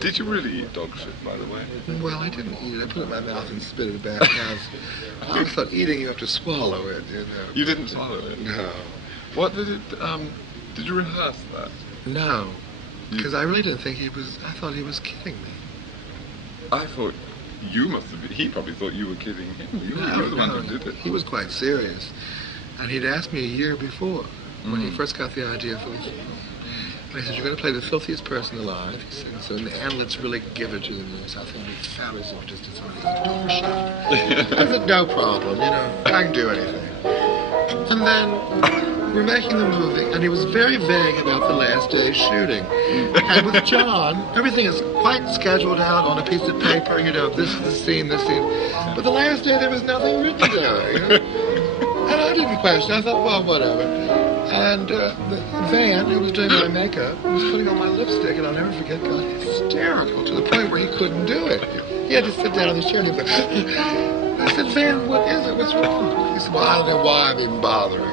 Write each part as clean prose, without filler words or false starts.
Did you really eat dog shit, by the way? Well, I didn't eat it. I put it in my mouth and spit it back out. I always thought eating you have to swallow it, you know. You didn't swallow it? No. What did it, did you rehearse that? No. Because I really didn't think I thought he was kidding me. I thought you must have been, he probably thought you were kidding him. You were the one who did it. He was quite serious. And he'd asked me a year before, when he first got the idea for this. And he said, "You're going to play the filthiest person alive." He said, "So in the end, let's really give it to them." So I think it'd be fabulous if we just did something like door shot. I said, "No problem, you know, I can do anything." And then we're making the movie, and he was very vague about the last day's shooting. And with John, everything is quite scheduled out on a piece of paper, you know, this is the scene, this scene. But the last day, there was nothing written down, you know? And I didn't question. I thought, well, whatever. And the Van, who was doing my makeup, was putting on my lipstick, and I'll never forget, got hysterical to the point where he couldn't do it. He had to sit down in the chair and he'd go, I said, "Van, what is it? What's wrong?" He said, "Well, I don't know why I'm even bothering."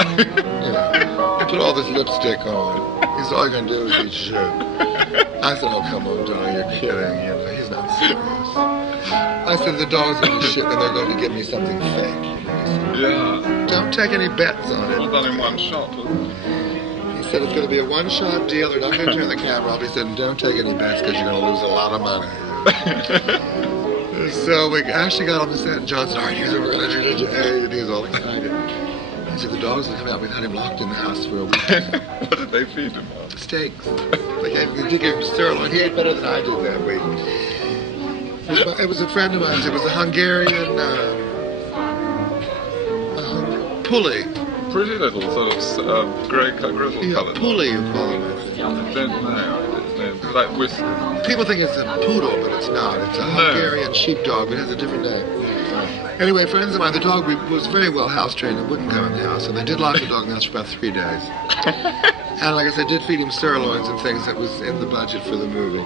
You know, he put all this lipstick on. He said, "All you're going to do is eat shit." I said, "Oh, come on, Don, you're kidding. You know, he's not serious." I said, "The dog's going to shit and they're going to give me something fake." Yeah. "Don't take any bets on it." All done in one shot, wasn't it? He said, "It's going to be a one-shot deal. They're not going to turn the camera off." He said, "Don't take any bets because you're going to lose a lot of money." So we actually got on the set, and John said, "All right, here's what we're going to do today," and he was all excited. He said, "The dogs will come out. We've had him locked in the house for a week." What did they feed him? Steaks. They did give him sirloin. He ate better than I did that week. It was a friend of mine. It was a Hungarian pulley. Pretty little sort of grey grizzle colour. Pulley, you call him. I don't know. It's like whiskers. People think it's a poodle, but it's not. It's a Hungarian sheepdog, but it has a different name. Anyway, friends of mine, the dog was very well house trained and wouldn't come in the house, so they did lock the dog in the house for about 3 days. And like I said, did feed him sirloins and things that was in the budget for the movie.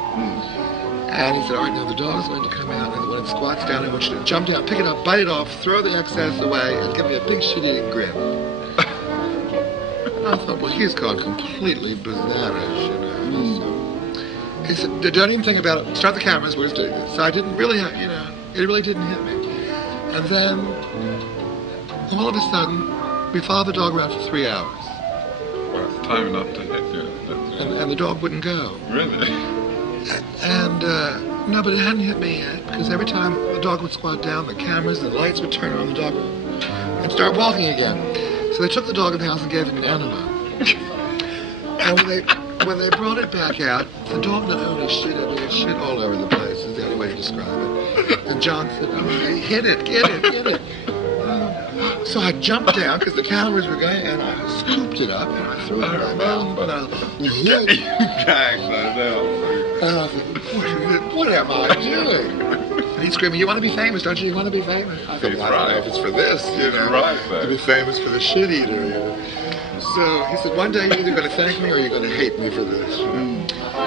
And he said, "All right, now the dog's going to come out, and when it squats down, I want you to jump down, pick it up, bite it off, throw the excess away, and give me a big shit-eating grin." I thought, well, he's gone completely bananas, you know. So he said, "Don't even think about it. Start the cameras. We're just doing this." So I didn't really, you know, it really didn't hit me. And then, all of a sudden, we followed the dog around for 3 hours. Well, it's time enough to hit you. And the dog wouldn't go. Really? And, no, but it hadn't hit me yet, because every time the dog would squat down, the cameras and the lights would turn on, the dog would start walking again. So they took the dog in the house and gave him an enema. And when they brought it back out, the dog not only shit, I mean, it shit all over the place, is the only way to describe it. And John said, "Oh, hit it, get it." So I jumped down, because the cameras were going, and I scooped it up, and I threw it in my mouth, and I was like, You gagged right now. and I was like, what am I doing? And he's screaming, "You want to be famous, don't you? You want to be famous?" I thought, He's well, I don't know right. if it's for this, you know, right, though. to be famous for the shit eater, you know. So he said, "One day you're either going to thank me or you're going to hate me for this." You know?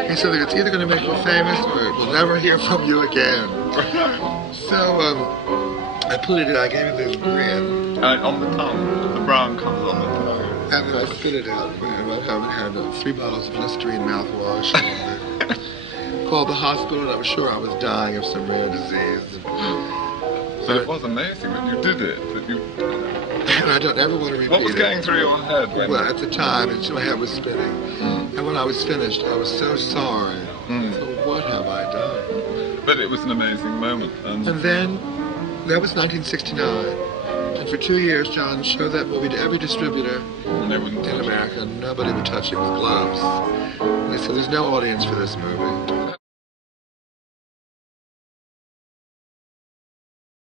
He said, "It's either going to make you famous or we'll never hear from you again." So I put it in, I gave him this grin. On the tongue. The brown comes on the tongue. And then I spit it out. And I had 3 bottles of Listerine mouthwash. And called the hospital, and I was sure I was dying of some rare disease. So it was amazing that you did it. That you. And I don't ever want to repeat it. What was going through your head when? Well, at the time, my head was spinning. And when I was finished, I was so sorry. I thought, what have I done? But it was an amazing moment. And then, that was 1969. And for 2 years, John showed that movie to every distributor And they wouldn't in touch it. America. Nobody would touch it with gloves. And they said, "There's no audience for this movie."